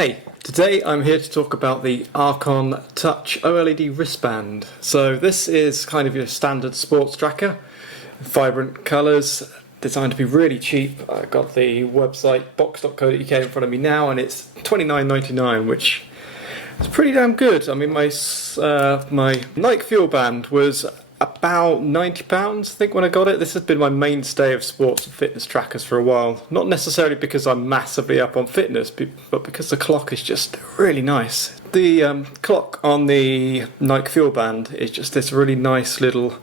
Hey, today I'm here to talk about the Archon Touch OLED wristband. So this is kind of your standard sports tracker, vibrant colours, designed to be really cheap. I've got the website box.co.uk in front of me now and it's $29.99, which is pretty damn good. I mean, my Nike Fuel Band was about £90, I think, when I got it. This has been my mainstay of sports and fitness trackers for a while. Not necessarily because I'm massively up on fitness, but because the clock is just really nice. The clock on the Nike Fuel Band is just this really nice little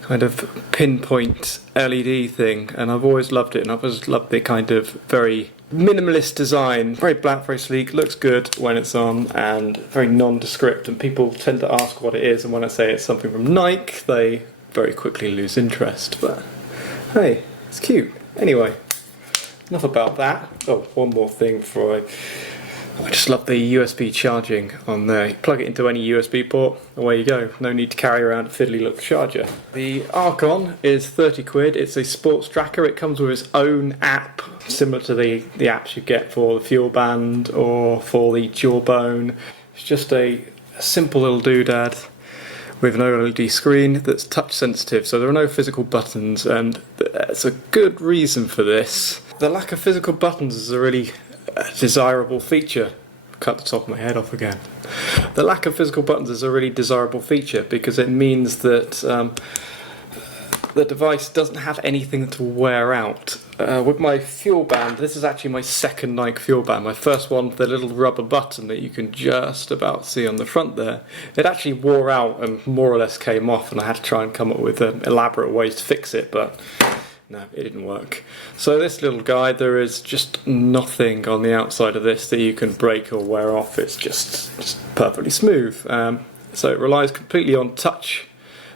kind of pinpoint LED thing, and I've always loved it, and I've always loved the kind of very minimalist design, very black, very sleek, looks good when it's on, and very nondescript, and people tend to ask what it is, and when I say it's something from Nike, they very quickly lose interest, but hey, it's cute. Anyway, enough about that. Oh, one more thing before I just love the USB charging on there. You plug it into any USB port, away you go. No need to carry around a fiddly little charger. The Archon is 30 quid. It's a sports tracker. It comes with its own app, similar to the apps you get for the Fuel Band or for the Jawbone. It's just a simple little doodad with an OLED screen that's touch sensitive, so there are no physical buttons, and there's a good reason for this. The lack of physical buttons is a really desirable feature. Cut the top of my head off again. The lack of physical buttons is a really desirable feature because it means that the device doesn't have anything to wear out. With my Fuel Band, this is actually my second Nike Fuel Band. My first one, the little rubber button that you can just about see on the front there, it actually wore out and more or less came off, and I had to try and come up with elaborate ways to fix it, but no, it didn't work. So this little guy, there is just nothing on the outside of this that you can break or wear off. It's just perfectly smooth. So it relies completely on touch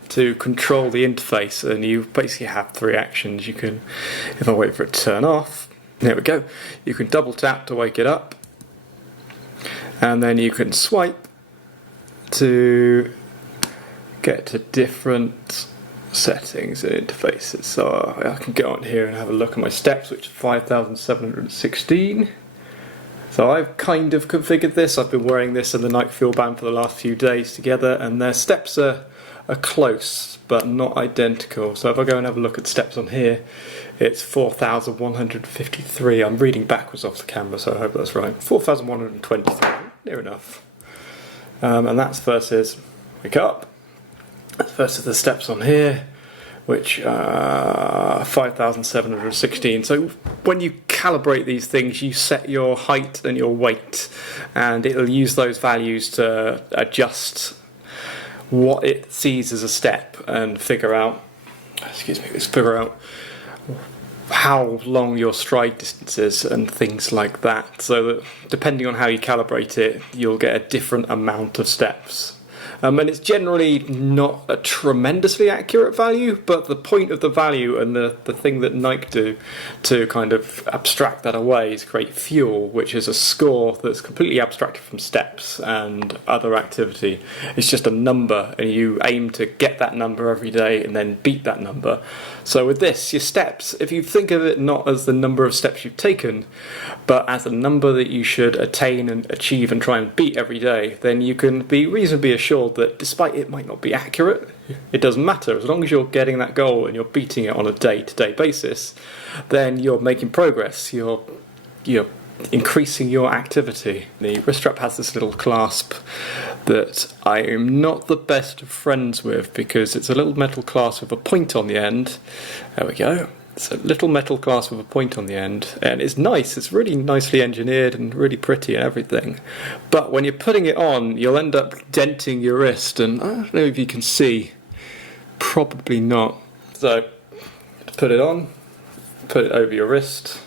to control the interface, and you basically have three actions. You can, if I wait for it to turn off, there we go, you can double tap to wake it up, and then you can swipe to get to different settings and interfaces. So I can go on here and have a look at my steps, which are 5,716. So I've kind of configured this. I've been wearing this and the Nike Fuel Band for the last few days together, and their steps are close but not identical. So if I go and have a look at steps on here, it's 4,153. I'm reading backwards off the camera, so I hope that's right. 4,123, near enough. And that's versus wake up. Versus the steps on here, which are 5,716. So when you calibrate these things, you set your height and your weight, and it'll use those values to adjust what it sees as a step and figure out how long your stride distance is and things like that. So that depending on how you calibrate it, you'll get a different amount of steps. And it's generally not a tremendously accurate value, but the point of the value and the thing that Nike do to kind of abstract that away is create fuel, which is a score that's completely abstracted from steps and other activity. It's just a number, and you aim to get that number every day and then beat that number. So with this, your steps, if you think of it not as the number of steps you've taken, but as a number that you should attain and achieve and try and beat every day, then you can be reasonably assured that despite it might not be accurate, it doesn't matter. As long as you're getting that goal and you're beating it on a day-to-day basis, then you're making progress. You're increasing your activity. The wrist strap has this little clasp that I am not the best of friends with, because it's a little metal clasp with a point on the end. There we go. It's a little metal clasp with a point on the end, and it's nice. It's really nicely engineered and really pretty and everything. But when you're putting it on, you'll end up denting your wrist, and I don't know if you can see. Probably not. So, to put it on, put it over your wrist,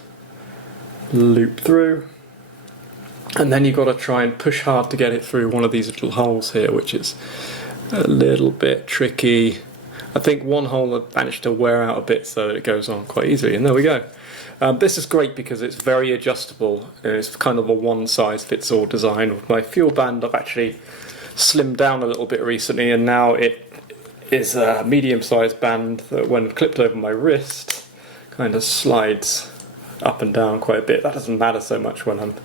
loop through, and then you've got to try and push hard to get it through one of these little holes here, which is a little bit tricky. I think one hole I've managed to wear out a bit so that it goes on quite easily, and there we go. This is great because it's very adjustable. It's kind of a one-size-fits-all design. With my Fuel Band, I've actually slimmed down a little bit recently, and now it is a medium-sized band that, when clipped over my wrist, kind of slides up and down quite a bit. That doesn't matter so much when I'm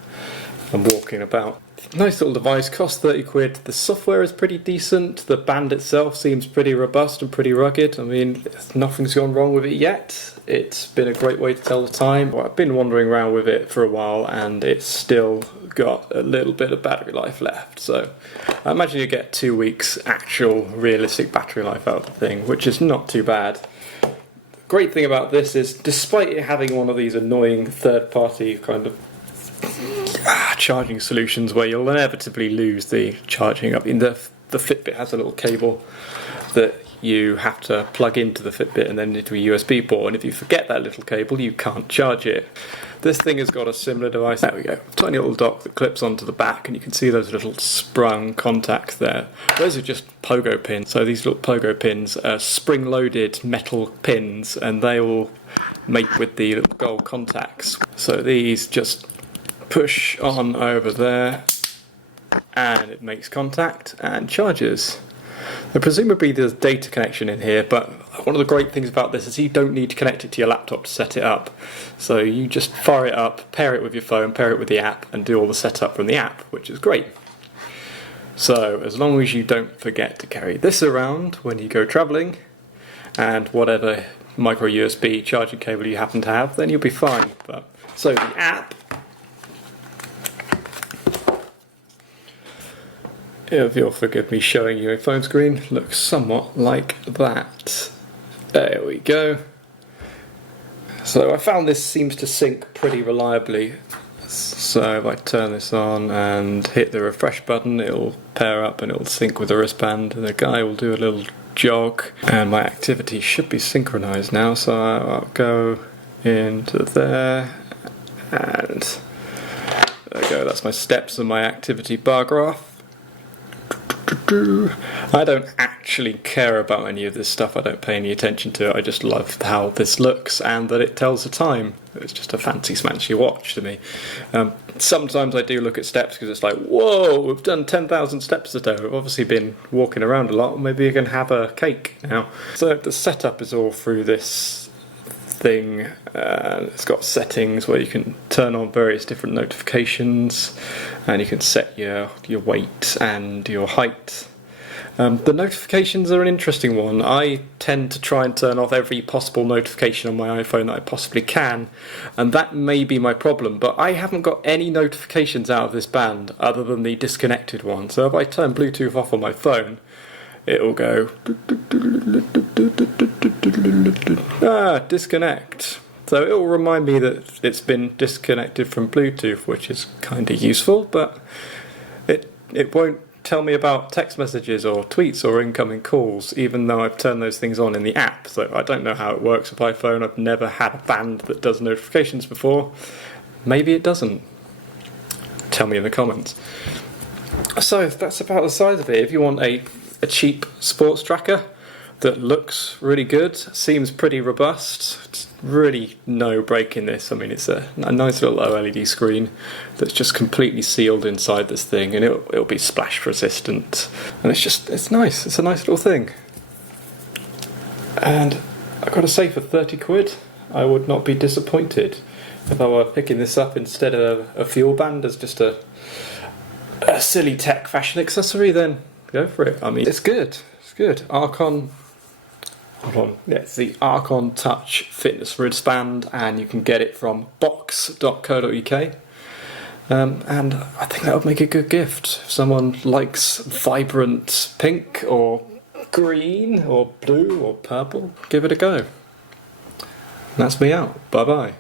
and walking about. Nice little device, costs 30 quid. The software is pretty decent. The band itself seems pretty robust and pretty rugged. I mean, nothing's gone wrong with it yet. It's been a great way to tell the time. Well, I've been wandering around with it for a while and it's still got a little bit of battery life left. So I imagine you get 2 weeks actual realistic battery life out of the thing, which is not too bad. Great thing about this is, despite it having one of these annoying third-party kind of charging solutions where you'll inevitably lose the charging up, the Fitbit has a little cable that you have to plug into the Fitbit and then into a USB port, and if you forget that little cable you can't charge it. This thing has got a similar device. There we go, tiny little dock that clips onto the back, and you can see those little sprung contacts there. Those are just pogo pins. So these little pogo pins are spring-loaded metal pins, and they will mate with the little gold contacts. So these just push on over there, and it makes contact and charges. Now, presumably there's data connection in here, but one of the great things about this is you don't need to connect it to your laptop to set it up. So you just fire it up, pair it with your phone, pair it with the app, and do all the setup from the app, which is great. So as long as you don't forget to carry this around when you go travelling, and whatever micro USB charging cable you happen to have, then you'll be fine. So the app, if you'll forgive me showing you a phone screen, looks somewhat like that. There we go. So I found this seems to sync pretty reliably. So if I turn this on and hit the refresh button, it'll pair up and it'll sync with the wristband, and the guy will do a little jog, and my activity should be synchronized now. So I'll go into there, and there we go, that's my steps and my activity bar graph. I don't actually care about any of this stuff, I don't pay any attention to it, I just love how this looks and that it tells the time. It's just a fancy smancy watch to me. Sometimes I do look at steps because it's like, whoa, we've done 10,000 steps today, we've obviously been walking around a lot, maybe you can have a cake now. So the setup is all through this thing. It's got settings where you can turn on various different notifications, and you can set your weight and your height. The notifications are an interesting one. I tend to try and turn off every possible notification on my iPhone that I possibly can, and that may be my problem, but I haven't got any notifications out of this band other than the disconnected one. So if I turn Bluetooth off on my phone, it'll go disconnect. So it'll remind me that it's been disconnected from Bluetooth, which is kind of useful, but it won't tell me about text messages or tweets or incoming calls, even though I've turned those things on in the app. So I don't know how it works with iPhone. I've never had a band that does notifications before. Maybe it doesn't. Tell me in the comments. So that's about the size of it. If you want a cheap sports tracker that looks really good, seems pretty robust, it's really no break in this. I mean, it's a nice little OLED screen that's just completely sealed inside this thing, and it'll be splash resistant, and it's nice. It's a nice little thing, and I've got to say, for 30 quid I would not be disappointed if I were picking this up instead of a fuel band as just a silly tech fashion accessory. Then go for it. I mean, it's good. It's good. Archon. Hold on. Yeah, it's the Archon Touch Fitness Wristband, and you can get it from box.co.uk. And I think that would make a good gift. If someone likes vibrant pink or green or blue or purple, give it a go. And that's me out. Bye bye.